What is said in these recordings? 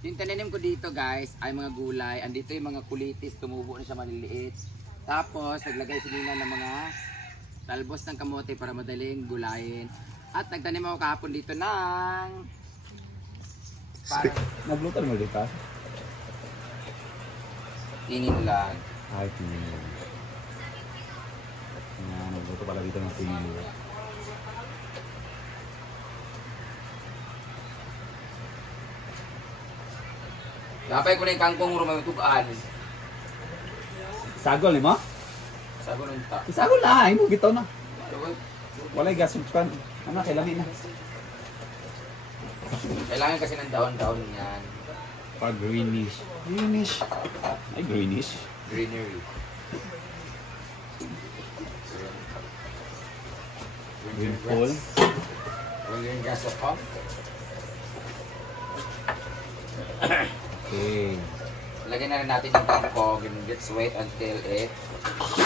Yung tananim ko dito guys ay mga gulay. Andito yung mga kulitis, tumubo na siya maliliit. Tapos naglagay sila ng mga talbos ng kamote para madaling gulayin. At nagtanim ako kahapon dito ng Nagluto mo dito? tininlag. Ay, tinilang. Nagluto pala dito ng tinilang. Napay ko na yung kangkong rumamitukaan. Sagol ni mo? Sabi nung ta. Isagol na, ay mo bitaw na. Walay gasol kan. Ano kailangan na? Kailangan kasi ng daon-daon yan. Pag greenish. Greenish. Ay, greenish. Greenery. Green pole. Green grass of hop. Okay. Lagyan na rin natin yung kangkong. Let's wait until it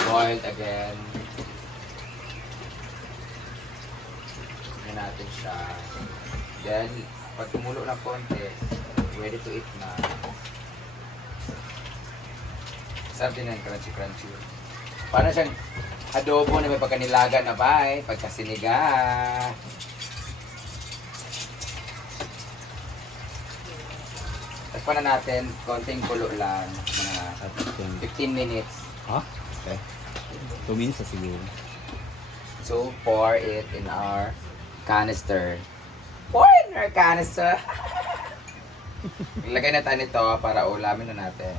boiled again. Lagyan natin siya. Then, pag tumulo na konti, ready to eat na. Sarap din yung crunchy-crunchy. Parang siyang adobo na may pagkanilaga na ba eh. Pagkasiniga. Takpan na natin, konting kulo lang. Mga 15 minutes. Ha? Okay. 2 minutes na siguro. So, pour it in our canister. Pour in our canister! Ilagay na tayo nito para ulamin na natin.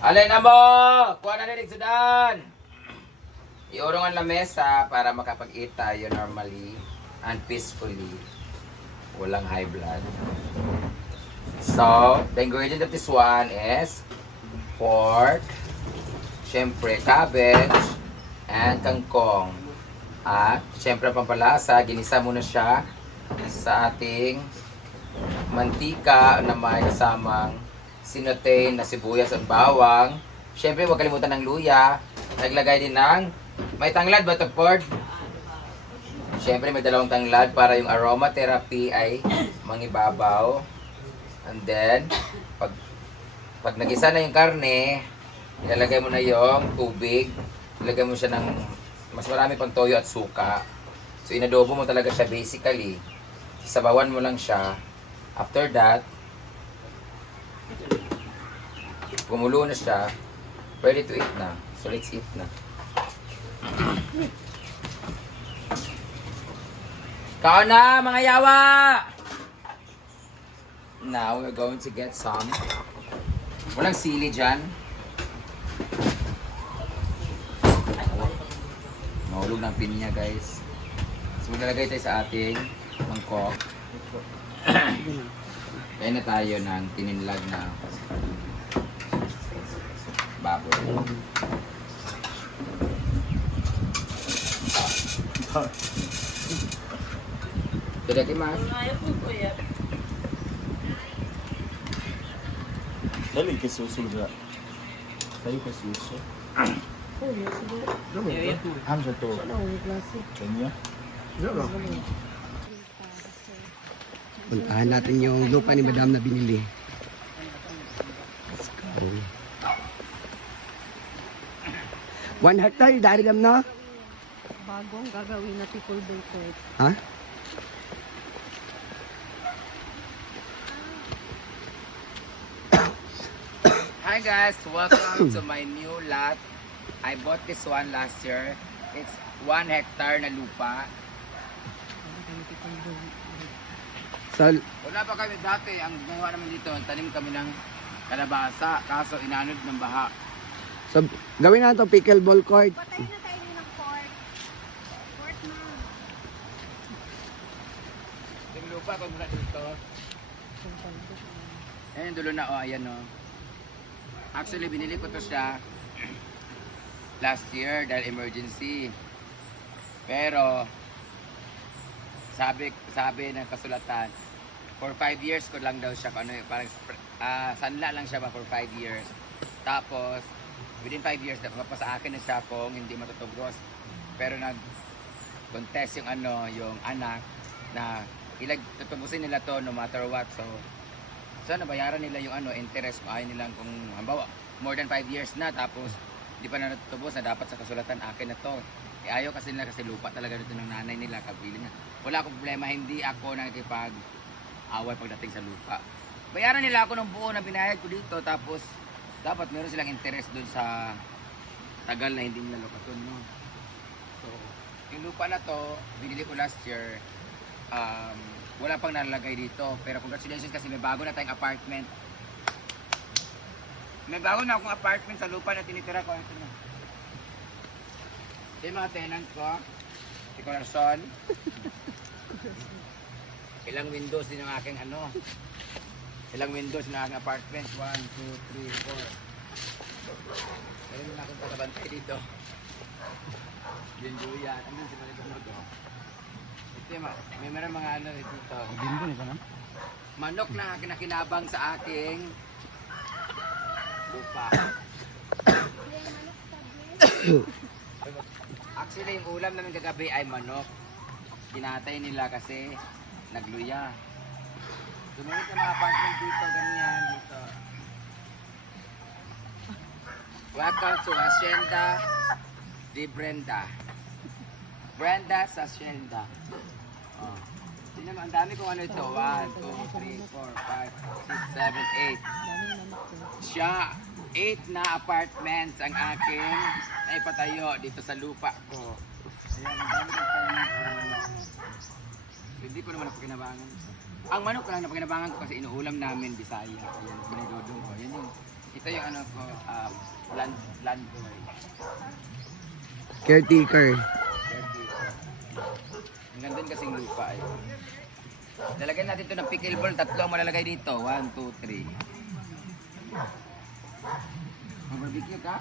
Alin na mo! Kuha na rin sudan! Iurong ang lamesa para makapag-eat tayo normally and peacefully. Walang high blood. So, the ingredient of this one is pork, syempre cabbage, and kangkong. At syempre pampalasa, ginisa muna siya sa ating mantika na may kasamang sinotain na sibuyas at bawang. Syempre huwag kalimutan ng luya. Naglagay din ng may tanglad ba ito, Ford? Syempre may dalawang tanglad para yung aromatherapy ay mangibabaw. And then, pag nagisa na yung karne, ilalagay mo na yung tubig. Ilagay mo siya ng mas marami pang toyo at suka. So inadobo mo talaga siya basically. Sabawan mo lang siya. After that, kumulo na siya, ready to eat na. So let's eat na. Kao na mga yawa! Now we're going to get some. Walang sili dyan. Mahulog ng pinya guys. So maglalagay tayo sa ating mangkok. Kaya na tayo ng tininlag na baboy. Itadakimasu. Dali ka susul ga. Tayo ka susul. Hamza to. Kanya? Puntahan natin yung lupa ni Madam na binili. Let's go. 1 hectare, dari dam na? Bagong gagawin na pickleball court. Ha? Hi guys, welcome to my new lot. I bought this one last year. It's 1 hectare na lupa. Sa, Wala pa kami dati. Ang ginawa naman dito, tanim kami ng kalabasa. Kaso inanod ng baha. so gawin natin itong pickleball court. Patay na tayo ng court. Court na. Yung lupa ko mula dito. Ayan, dulo na. Oh, ayan oh. Actually, binili ko to siya last year dahil emergency. Pero, sabi ng kasulatan, for 5 years ko lang daw siya, ano, parang sanla lang siya ba for 5 years. Tapos, within 5 years, sa akin na siya kung hindi matutugros. Pero nag-contest yung ano, yung anak na tutubusin nila to no matter what. So nabayaran nila yung interest kung ayaw nilang kung halimbawa more than 5 years na tapos di pa na natutubos na dapat sa kasulatan akin na to. Ayaw kasi nila kasi lupa talaga dito ng nanay nila kabili na. Wala akong problema, hindi ako nakikipag-away pagdating sa lupa. Bayaran nila ako ng buo na binayad ko dito tapos dapat meron silang interest doon sa tagal na hindi nila lokaton, no? So, yung lupa na to, binili ko last year, wala pang nalalagay dito. Pero congratulations kasi may bago na tayong apartment. May bago na akong apartment sa lupa na tinitira ko. Ito na. Ito yung mga tenant ko. Si Corazon. Ilang windows din yung aking ilang windows ng aking apartment. 1, 2, 3, 4. Meron na akong tatabantay dito. Window yan. Ano si Manitulog ko? Ito yung may meron mga dito. Bindo nito na. Manok na aking nakinabang sa aking lupa. Actually, yung ulam namin kagabi ay manok. Kinatay nila kasi nagluya. Sumunod sa mga apartment dito, ganyan dito. Welcome to Hacienda de Brenda. Brenda's Hacienda. Oh. Tingnan mo, ang dami kung ano ito. 1, 2, 3, 4, 5, 6, 7, 8. Siya, 8 na apartments ang aking naipatayo dito sa lupa ko. Ayan, ang dami kong tayo. Hindi ko naman napakinabangan. Ang manok ko lang napakinabangan ko kasi inuulam namin Bisaya. Ayan, sinidodong ko. Yan yung, ito yung ko, land boy. Caretaker. Ang ganda din kasing lupa eh. Lalagyan natin ito ng pickleball. 3 ang malalagay dito. 1, 2, 3. Mag-barbecue ka?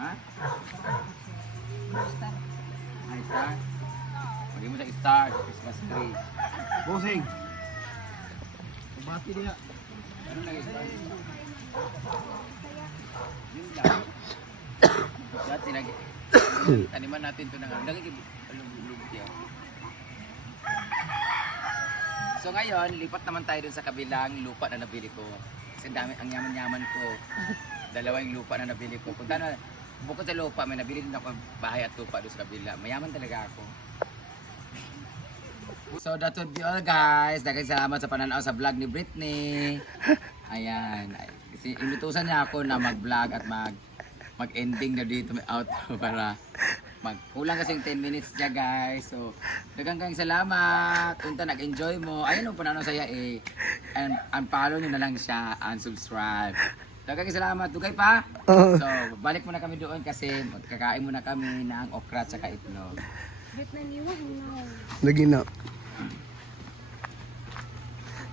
Ha? Ay, star? Pagin mo sa star. Christmas tree. Bossing. Bati dia. Ano lagi star? Yun lang. Dati lagi. Taniman natin ito ng lagi lubya. So ngayon, lipat naman tayo dun sa kabilang lupa na nabili ko. Kasi ang yaman-yaman ko. 2 yung lupa na nabili ko. Punta na, bukod sa lupa, may nabili din ako bahay at lupa doon sa kabila. Mayaman talaga ako. So that would be all guys. Daghang salamat sa pananaw sa vlog ni Britney. Ayan. Kasi inutusan niya ako na mag-vlog at mag-ending na dito may outro para kulang kasing 10 minutes niya guys. So daghang salamat. Unta nag-enjoy mo. Ayun ang pananaw saya eh. And follow niyo na lang siya and subscribe. Daghang salamat. Dugay pa. So balik muna kami doon kasi magkakain muna kami ng okra at saka itlog. Lagi na.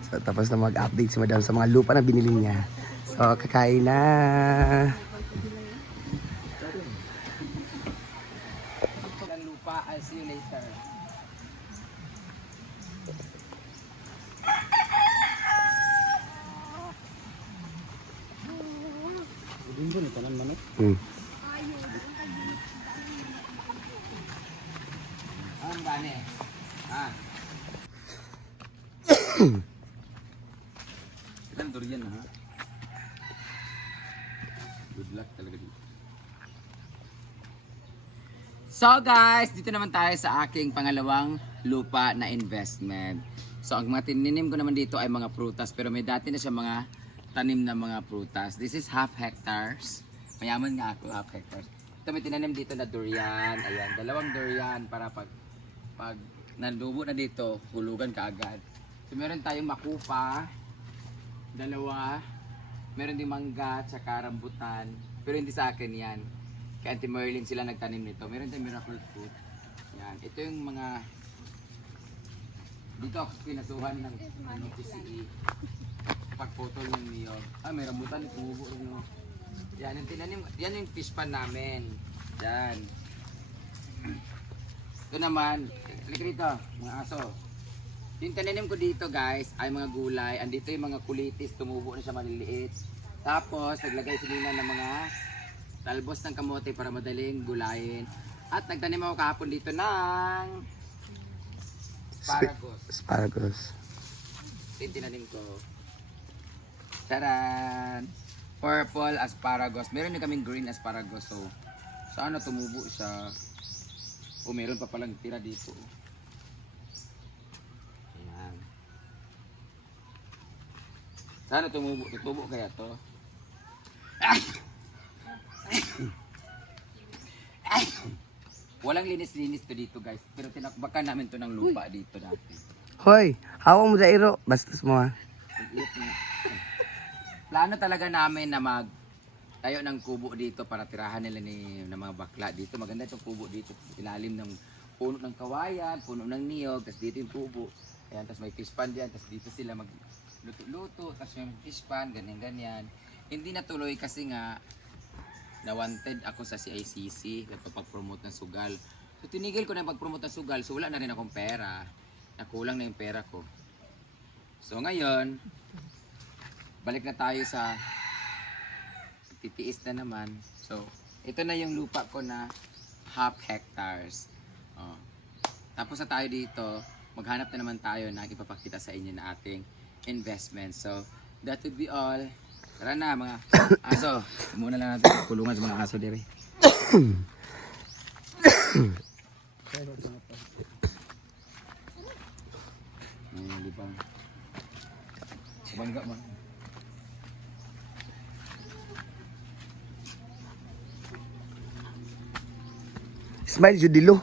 So tapos na mag-update si Madam sa mga lupa na binili niya. So kakain na. Ng lupa. I'll see you later. Bindo nito na manok. Ang bane. Ilan durian ha? Good luck talaga dito. So guys, dito naman tayo sa aking pangalawang lupa na investment. So ang mga tininim ko naman dito ay mga prutas pero may dati na siya mga tanim na mga prutas. This is half hectares. Mayaman nga ako, half hectares. Ito may tinanim dito na durian. Ayan, 2 durian para pag nalubo na dito, hulugan ka agad. So meron tayong makupa, 2, meron din mangga, tsaka rambutan. Pero hindi sa akin yan. Kay Auntie Merlin sila nagtanim nito. Meron tayong miracle fruit. Yan. Ito yung mga dito ako pinasuhan ng PCE. Pagputol ng niyog. May rambutan, itubo rin mo. Yan yung tinanim. Yan yung fish pan namin. Yan. Ito naman, like rito, mga aso. Yung tinanim ko dito guys ay mga gulay. Andito yung mga kulitis, tumubo na siya maliliit. Tapos naglagay sila ng mga talbos ng kamote para madaling gulayin. At nagtanim ako kahapon dito ng asparagus. Asparagus. Yung tinanim ko. Taran! Purple asparagus. Meron din kaming green asparagus. So, sana tumubo siya. O meron pa palang tira dito. Ayan. Sana tumubo. Tutubo kaya to. Ay! Ay! Walang linis-linis to dito guys. Pero tinakbakan namin to ng lupa dito dati. Hoy, hawak mo dairo. Bastos mo ha. Ang-iit nga. Plano talaga namin na tayo ng kubo dito para tirahan nila ng mga bakla dito. Maganda itong kubo dito. Ilalim ng puno ng kawayan, puno ng niyog, tapos dito yung kubo. Ayan, tapos may fish pan dyan, tapos dito sila magluto-luto, tapos yung fish pan, ganyan-ganyan. Hindi natuloy kasi nga na-wanted ako sa CICC nagpapag-promote ng sugal. So tinigil ko na pag-promote ng sugal, so wala na rin akong pera. Nakulang na yung pera ko. So ngayon, balik na tayo sa titiis na naman. So, ito na yung lupa ko na half hectares. Oh. Tapos na tayo dito, maghanap na naman tayo na ipapakita sa inyo na ating investment. So, that would be all. Tara na mga aso. Muna lang natin kulungan sa mga aso diri. Ay, di ba? Bangga man. Smile, Judilo.